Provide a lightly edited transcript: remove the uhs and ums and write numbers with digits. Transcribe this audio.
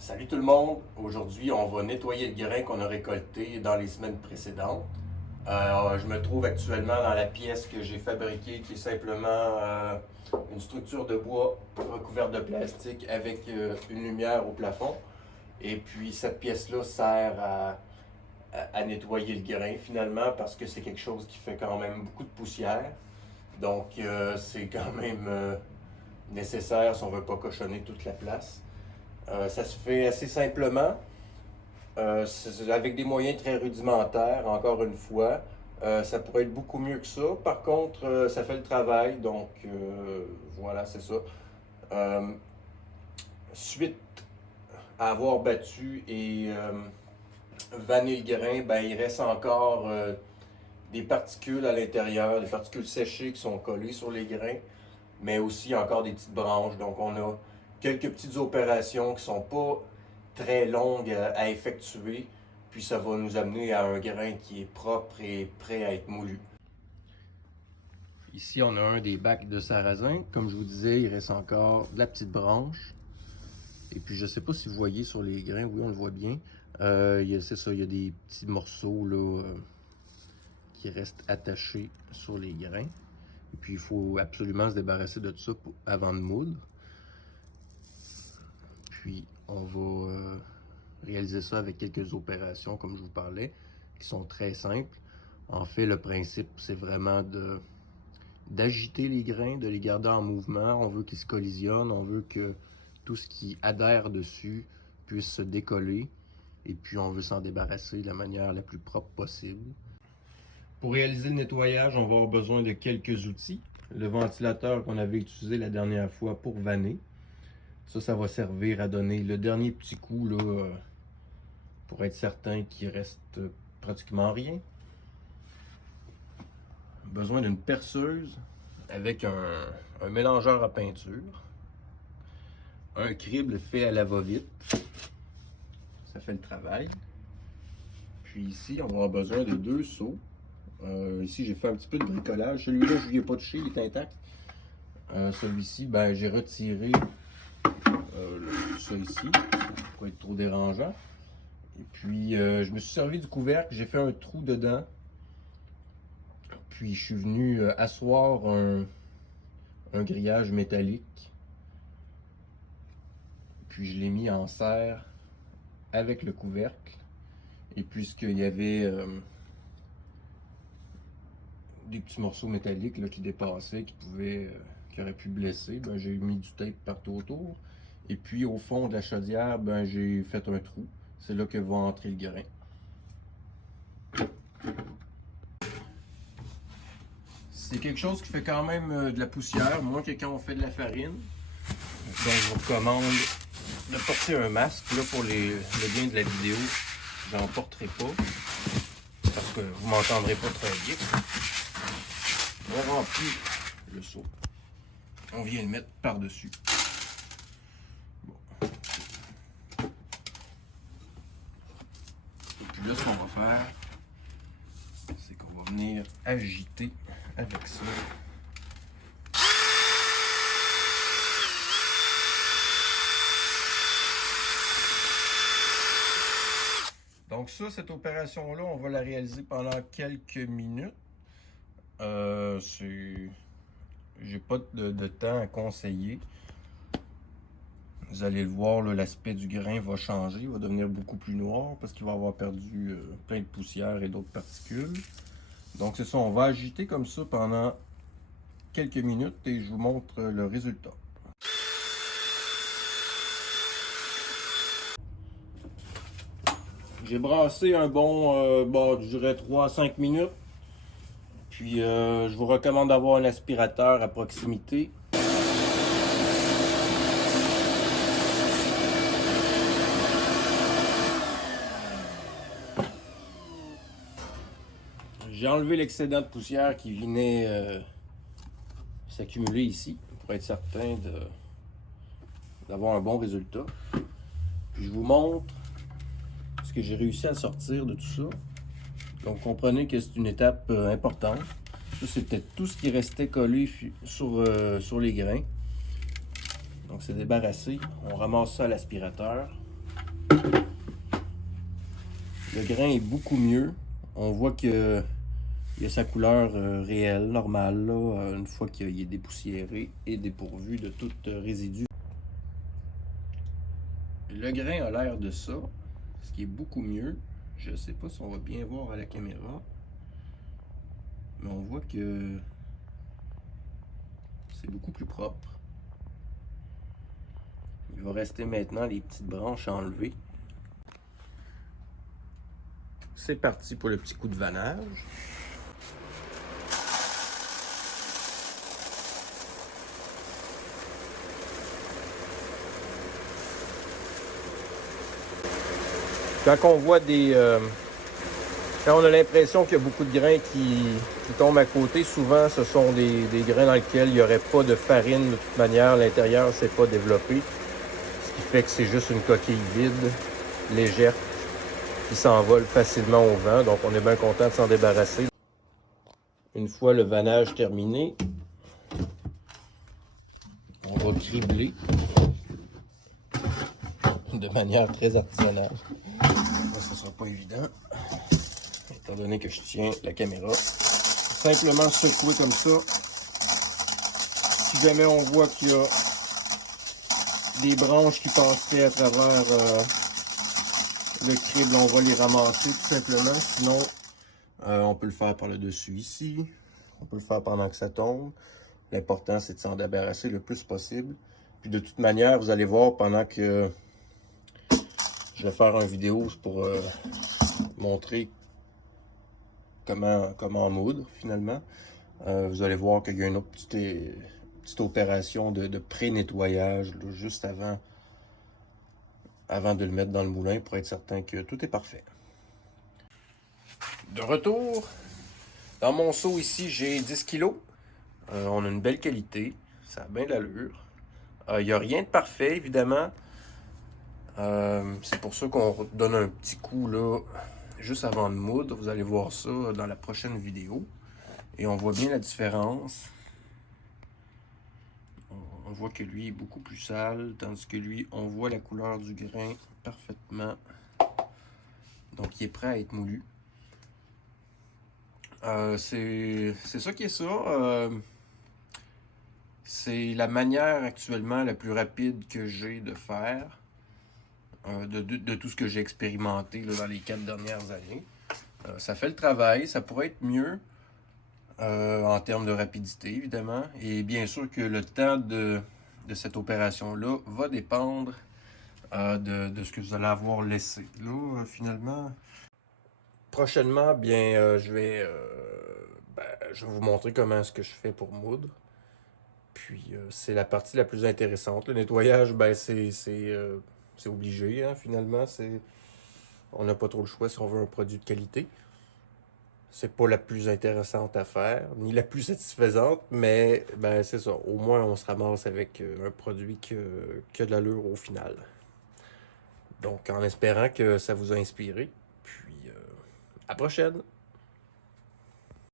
Salut tout le monde! Aujourd'hui, on va nettoyer le grain qu'on a récolté dans les semaines précédentes. Je me trouve actuellement dans la pièce que j'ai fabriquée, qui est simplement une structure de bois recouverte de plastique avec une lumière au plafond. Et puis cette pièce-là sert à nettoyer le grain finalement parce que c'est quelque chose qui fait quand même beaucoup de poussière. Donc c'est quand même nécessaire si on ne veut pas cochonner toute la place. Ça se fait assez simplement, avec des moyens très rudimentaires, encore une fois. Ça pourrait être beaucoup mieux que ça. Par contre, ça fait le travail, donc voilà, c'est ça. Euh, Suite à avoir battu et vanné le grain, ben, il reste encore des particules à l'intérieur, des particules séchées qui sont collées sur les grains, mais aussi encore des petites branches. Donc on a quelques petites opérations qui sont pas très longues à effectuer, puis ça va nous amener à un grain qui est propre et prêt à être moulu. Ici, on a un des bacs de sarrasin. Comme je vous disais, il reste encore de la petite branche. Et puis, je ne sais pas si vous voyez sur les grains, oui, on le voit bien. C'est ça, il y a des petits morceaux là, qui restent attachés sur les grains. Et puis, il faut absolument se débarrasser de tout ça avant de moudre. Puis, on va réaliser ça avec quelques opérations, comme je vous parlais, qui sont très simples. En fait, le principe, c'est vraiment d'agiter les grains, de les garder en mouvement. On veut qu'ils se collisionnent, on veut que tout ce qui adhère dessus puisse se décoller. Et puis, on veut s'en débarrasser de la manière la plus propre possible. Pour réaliser le nettoyage, on va avoir besoin de quelques outils. Le ventilateur qu'on avait utilisé la dernière fois pour vanner. Ça va servir à donner le dernier petit coup là, pour être certain qu'il reste pratiquement rien. Besoin d'une perceuse avec un mélangeur à peinture. Un crible fait à la va-vite. Ça fait le travail. Puis ici, on va avoir besoin de 2 seaux. Ici, j'ai fait un petit peu de bricolage. Celui-là, je ne lui ai pas touché, il est intact. Celui-ci, ben, j'ai retiré ça ici, pour être trop dérangeant. Et puis, je me suis servi du couvercle, j'ai fait un trou dedans. Puis, je suis venu asseoir un grillage métallique. Puis, je l'ai mis en serre avec le couvercle. Et puisqu'il y avait des petits morceaux métalliques là, qui dépassaient, qui auraient pu blesser, ben, j'ai mis du tape partout autour. Et puis, au fond de la chaudière, ben, j'ai fait un trou. C'est là que va entrer le grain. C'est quelque chose qui fait quand même de la poussière, moins que quand on fait de la farine. Donc, je vous recommande de porter un masque. Là, pour le bien de la vidéo, j'en porterai pas, parce que vous m'entendrez pas très bien. On remplit le seau. On vient le mettre par-dessus. Bon. Et puis là, ce qu'on va faire, c'est qu'on va venir agiter avec ça. Donc ça, cette opération-là, on va la réaliser pendant quelques minutes. J'ai pas de temps à conseiller. Vous allez le voir, l'aspect du grain va changer, il va devenir beaucoup plus noir parce qu'il va avoir perdu plein de poussière et d'autres particules. Donc c'est ça, on va agiter comme ça pendant quelques minutes et je vous montre le résultat. J'ai brassé un bon, je dirais 3 à 5 minutes. Puis je vous recommande d'avoir un aspirateur à proximité. J'ai enlevé l'excédent de poussière qui venait s'accumuler ici pour être certain d'avoir un bon résultat. Puis je vous montre ce que j'ai réussi à sortir de tout ça. Donc comprenez que c'est une étape importante. Ça, c'est peut-être tout ce qui restait collé sur les grains. Donc c'est débarrassé. On ramasse ça à l'aspirateur. Le grain est beaucoup mieux. On voit que il a sa couleur réelle, normale, là, une fois qu'il est dépoussiéré et dépourvu de tout résidu. Le grain a l'air de ça, ce qui est beaucoup mieux. Je ne sais pas si on va bien voir à la caméra, mais on voit que c'est beaucoup plus propre. Il va rester maintenant les petites branches à enlever. C'est parti pour le petit coup de vannage. Quand on voit quand on a l'impression qu'il y a beaucoup de grains qui tombent à côté, souvent ce sont des grains dans lesquels il n'y aurait pas de farine de toute manière. L'intérieur ne s'est pas développé. Ce qui fait que c'est juste une coquille vide, légère, qui s'envole facilement au vent. Donc on est bien content de s'en débarrasser. Une fois le vannage terminé, on va cribler de manière très artisanale. Ça ne sera pas évident, étant donné que je tiens la caméra. Simplement secouer comme ça. Si jamais on voit qu'il y a des branches qui passeraient à travers le crible, on va les ramasser tout simplement. Sinon, on peut le faire par le dessus ici. On peut le faire pendant que ça tombe. L'important, c'est de s'en débarrasser le plus possible. Puis de toute manière, vous allez voir pendant que je vais faire une vidéo pour montrer comment moudre finalement. Vous allez voir qu'il y a une autre petite opération de pré-nettoyage juste avant de le mettre dans le moulin pour être certain que tout est parfait. De retour, dans mon seau ici, j'ai 10 kg. On a une belle qualité, ça a bien de l'allure. Il n'y a rien de parfait, évidemment. C'est pour ça qu'on donne un petit coup là, juste avant de moudre. Vous allez voir ça dans la prochaine vidéo. Et on voit bien la différence. On voit que lui est beaucoup plus sale, tandis que lui, on voit la couleur du grain parfaitement. Donc il est prêt à être moulu. C'est ça qui est ça. C'est la manière actuellement la plus rapide que j'ai de faire de tout ce que j'ai expérimenté là, dans les 4 dernières années. Ça fait le travail, ça pourrait être mieux en termes de rapidité évidemment. Et bien sûr que le temps de cette opération-là va dépendre de ce que vous allez avoir laissé. Là, finalement, prochainement, bien, je vais vous montrer comment est-ce que je fais pour moudre. Puis, c'est la partie la plus intéressante. Le nettoyage, ben, c'est obligé, hein, finalement. On n'a pas trop le choix si on veut un produit de qualité. C'est pas la plus intéressante à faire, ni la plus satisfaisante, mais ben, c'est ça. Au moins, on se ramasse avec un produit qui a de l'allure au final. Donc, en espérant que ça vous a inspiré. Puis, à la prochaine!